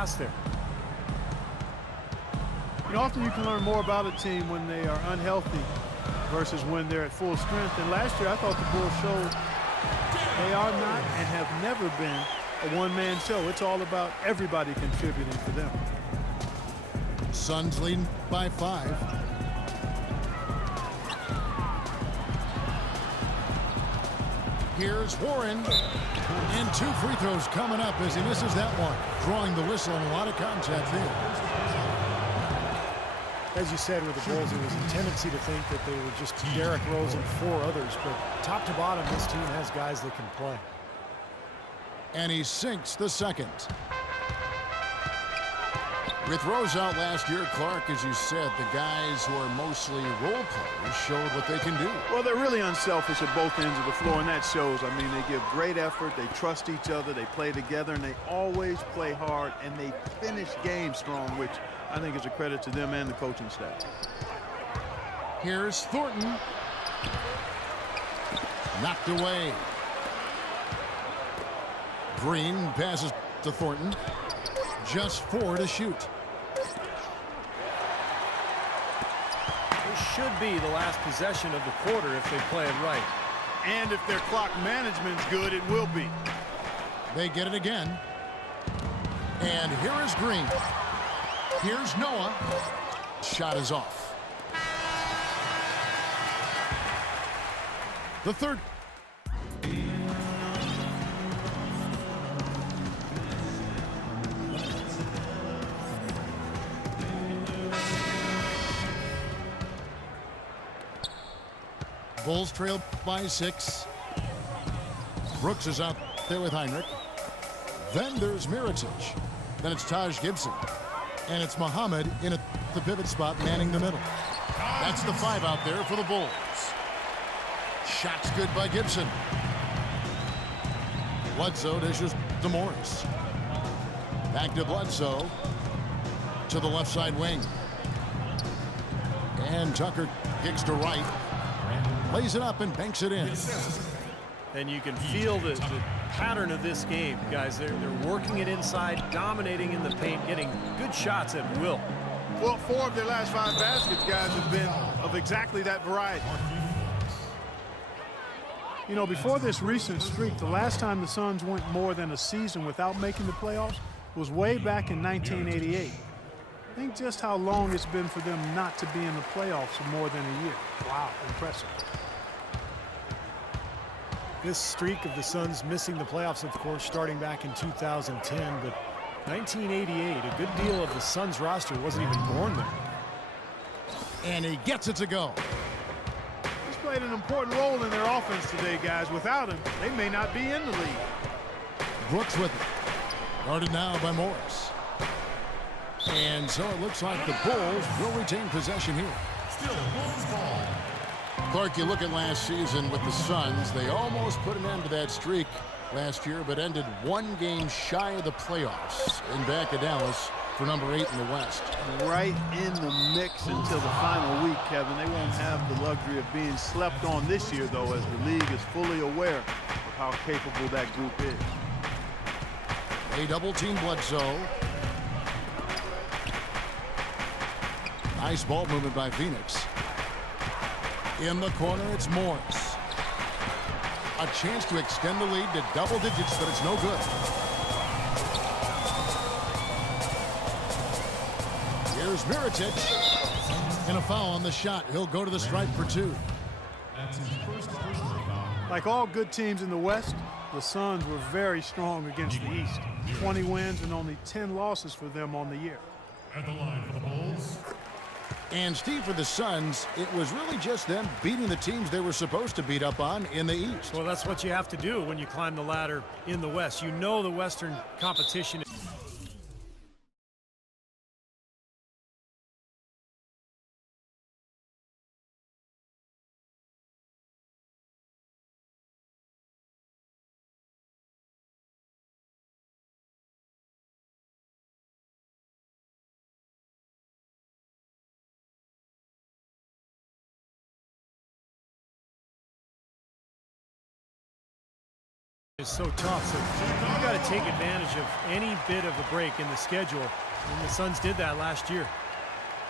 pass there. And often you can learn more about a team when they are unhealthy versus when they're at full strength. And last year I thought the Bulls showed they are not and have never been a one-man show. It's all about everybody contributing for them. Suns leading by 5. Here's Warren. And 2 free throws coming up as he misses that one. Drawing the whistle and a lot of contact there. As you said with the Bulls, there was a tendency to think that they were just Derrick Rose and 4 others. But top to bottom, this team has guys that can play. And he sinks the second. With Rose out last year, Clark, as you said, the guys who are mostly role players showed what they can do. Well, they're really unselfish at both ends of the floor, and that shows. I mean, they give great effort, they trust each other, they play together, and they always play hard, and they finish games strong, which I think is a credit to them and the coaching staff. Here's Thornton. Knocked away. Green passes to Thornton. Just 4 to shoot. This should be the last possession of the quarter if they play it right. And if their clock management's good, it will be. They get it again. And here is Green. Here's Noah. Shot is off. The third. Bulls trail by 6. Brooks is out there with Heinrich. Then there's Mirotic. Then it's Taj Gibson. And it's Muhammad in the pivot spot manning the middle. That's the 5 out there for the Bulls. Shot's good by Gibson. Bledsoe dishes to Morris. Back to Bledsoe. To the left side wing. And Tucker kicks to right. Lays it up and banks it in. And you can feel the pattern of this game, guys. They're working it inside, dominating in the paint, getting good shots at will. Well, 4 of their last 5 baskets, guys, have been of exactly that variety. You know, before this recent streak, the last time the Suns went more than a season without making the playoffs was way back in 1988. Think just how long it's been for them not to be in the playoffs for more than a year. Wow, impressive. This streak of the Suns missing the playoffs, of course, starting back in 2010, but 1988, a good deal of the Suns roster wasn't even born there. And he gets it to go. He's played an important role in their offense today, guys. Without him, they may not be in the league. Brooks with it. Guarded now by Morris. And so it looks like the Bulls will retain possession here. Still Bulls ball. Clark, you look at last season with the Suns. They almost put an end to that streak last year, but ended 1 game shy of the playoffs in back of Dallas for number 8 in the West. Right in the mix until the final week, Kevin. They won't have the luxury of being slept on this year, though, as the league is fully aware of how capable that group is. They double-team Bledsoe. Nice ball movement by Phoenix. In the corner, it's Morris. A chance to extend the lead to double digits, but it's no good. Here's Mirotic. And a foul on the shot. He'll go to the stripe for 2. That's his first personal foul. Like all good teams in the West, the Suns were very strong against the East. 20 wins and only 10 losses for them on the year. At the line for the Bulls. And Steve, for the Suns, it was really just them beating the teams they were supposed to beat up on in the East. Well, that's what you have to do when you climb the ladder in the West. You know the Western competition is so tough, so you've got to take advantage of any bit of a break in the schedule, and the Suns did that last year.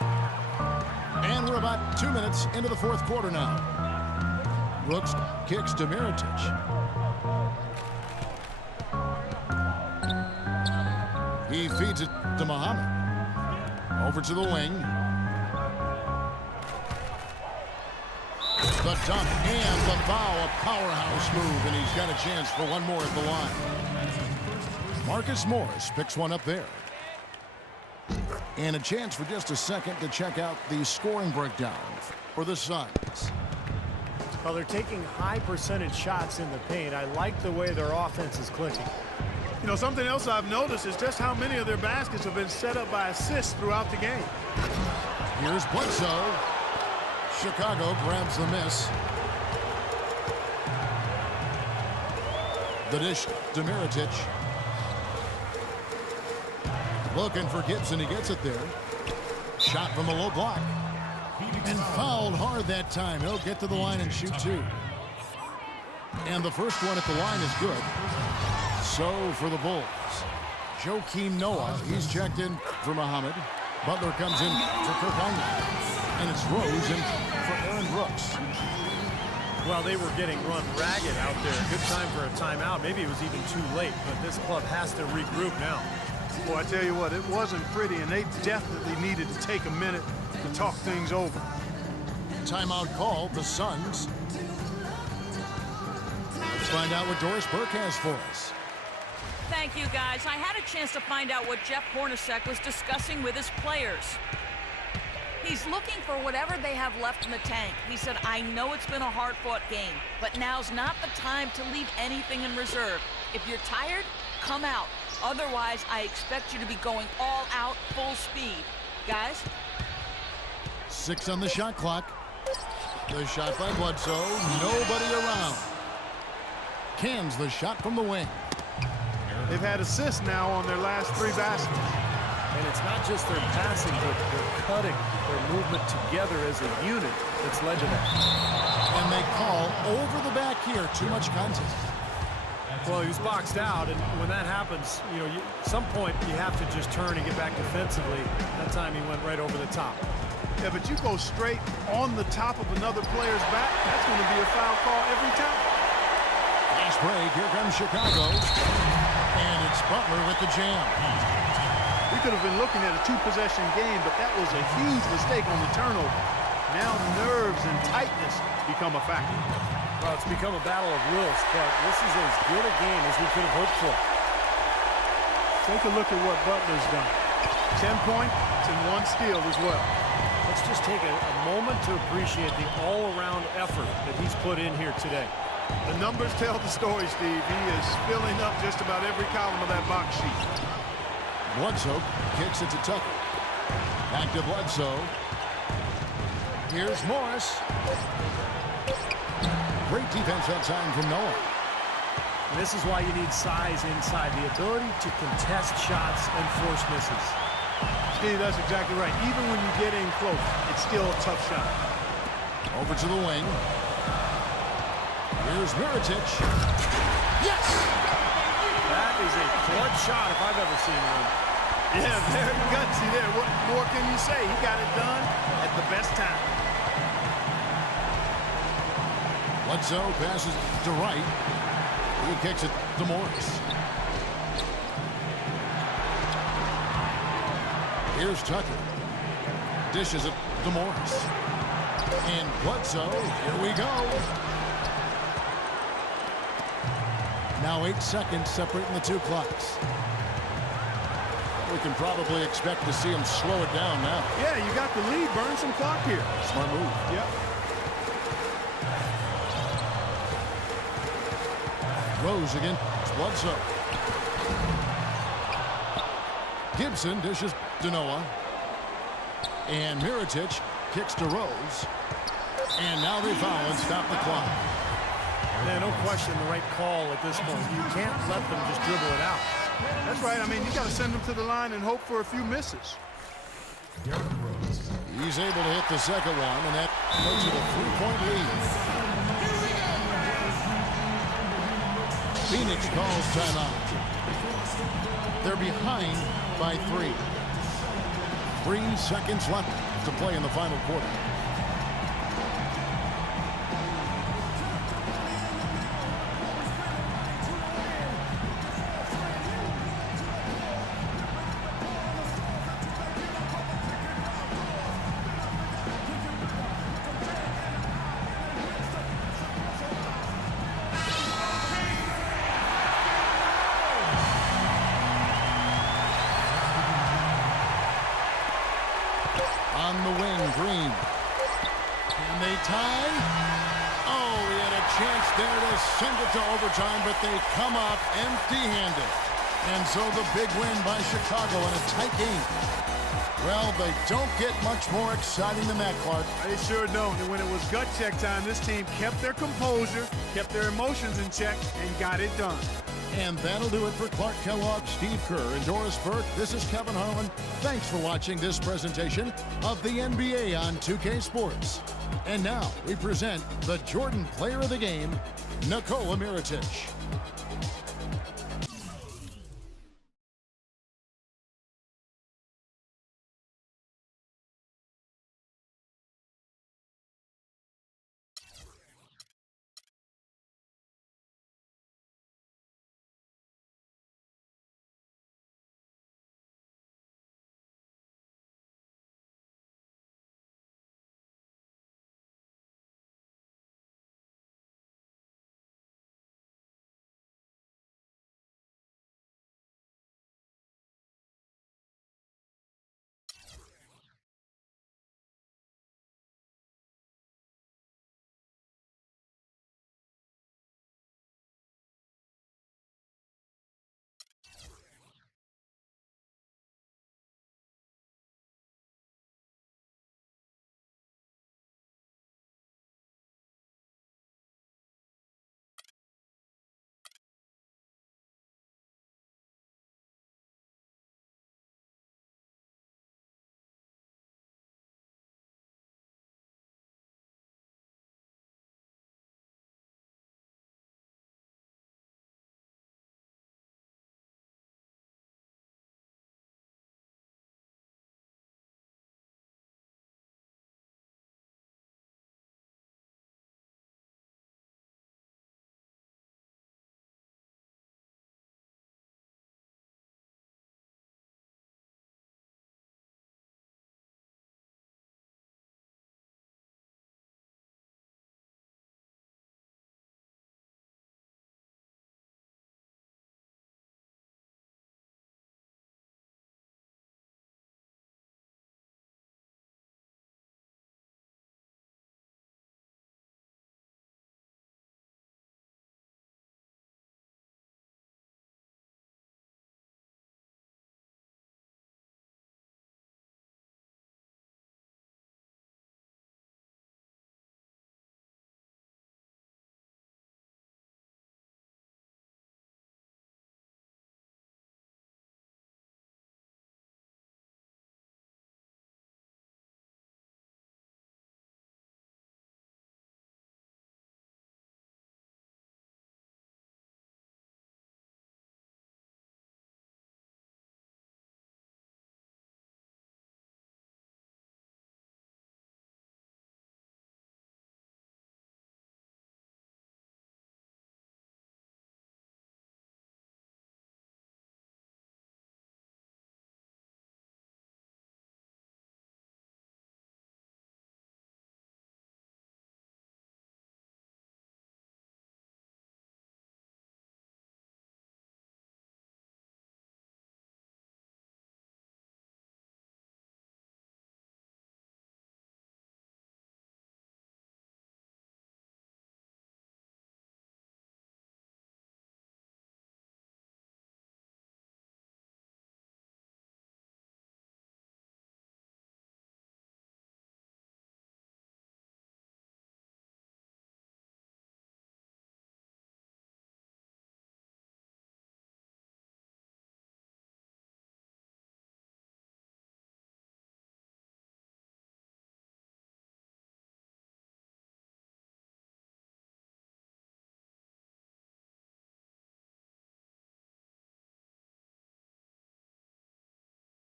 And we're about 2 minutes into the fourth quarter now. Brooks kicks to Mirotic. He feeds it to Muhammad. Over to the wing. The dunk and the foul, a powerhouse move, and he's got a chance for one more at the line. Marcus Morris picks one up there. And a chance for just a second to check out the scoring breakdown for the Suns. Well, they're taking high percentage shots in the paint. I like the way their offense is clicking. You know, something else I've noticed is just how many of their baskets have been set up by assists throughout the game. Here's Bledsoe. Chicago grabs the miss. The dish to Mirotic. Looking for Gibson. He gets it there. Shot from the low block. And fouled hard that time. He'll get to the line and shoot two. And the first one at the line is good. So for the Bulls. Joakim Noah. He's checked in for Muhammad. Butler comes in for Kirk Hinrich. And it's Rose in for Aaron Brooks. Well, they were getting run ragged out there. Good time for a timeout. Maybe it was even too late, but this club has to regroup now. Boy, I tell you what, it wasn't pretty, and they definitely needed to take a minute to talk things over. Timeout call, the Suns. Let's find out what Doris Burke has for us. Thank you, guys. I had a chance to find out what Jeff Hornacek was discussing with his players. He's looking for whatever they have left in the tank. He said, I know it's been a hard-fought game, but now's not the time to leave anything in reserve. If you're tired, come out. Otherwise, I expect you to be going all out, full speed. Guys? 6 on the shot clock. The shot by Bledsoe. Nobody around. Cans the shot from the wing. They've had assists now on their last 3 baskets. And it's not just their passing, but their cutting, their movement together as a unit that's led to that. And they call over the back here. Too much contact. Well, he was boxed out, and when that happens, you know, at some point you have to just turn and get back defensively. That time he went right over the top. Yeah, but you go straight on the top of another player's back, that's going to be a foul call every time. Nice break. Here comes Chicago. And it's Butler with the jam. We could have been looking at a 2-possession game, but that was a huge mistake on the turnover. Now nerves and tightness become a factor. Well, it's become a battle of wills, but this is as good a game as we could have hoped for. Take a look at what Butler's done. 10 points and 1 steal as well. Let's just take a moment to appreciate the all-around effort that he's put in here today. The numbers tell the story, Steve. He is filling up just about every column of that box sheet. Bledsoe kicks it to Tucker. Back to Bledsoe. Here's Morris. Great defense that time from Noah. And this is why you need size inside, the ability to contest shots and force misses. Steve, that's exactly right. Even when you get in close, it's still a tough shot. Over to the wing. Here's Mirotic. Yes! That is a clutch shot if I've ever seen one. Yeah, very gutsy there. What more can you say? He got it done at the best time. Bledsoe passes to right. He kicks it to Morris. Here's Tucker. Dishes it to Morris. And Bledsoe, here we go. Now 8 seconds separating the 2 clocks. We can probably expect to see him slow it down now. Yeah, you got the lead. Burn some clock here. Smart move. Yep. Rose again. It's Bledsoe. Gibson dishes to Noah. And Mirotic kicks to Rose. And now they foul and stop the clock. Yeah, no question the right call at this point. You can't let them just dribble it out. That's right. I mean, you got to send them to the line and hope for a few misses. He's able to hit the second one, and that makes it a 3-point lead. Phoenix calls timeout. They're behind by 3. 3 seconds left to play in the final quarter. On the wing, Green. Can they tie? Oh, he had a chance there to send it to overtime, but they come up empty-handed. And so the big win by Chicago in a tight game. Well, they don't get much more exciting than that, Clark. They sure don't. And when it was gut check time, this team kept their composure, kept their emotions in check, and got it done. And that'll do it for Clark Kellogg, Steve Kerr, and Doris Burke. This is Kevin Harlan. Thanks for watching this presentation of the NBA on 2K Sports. And now we present the Jordan Player of the Game, Nikola Mirotic.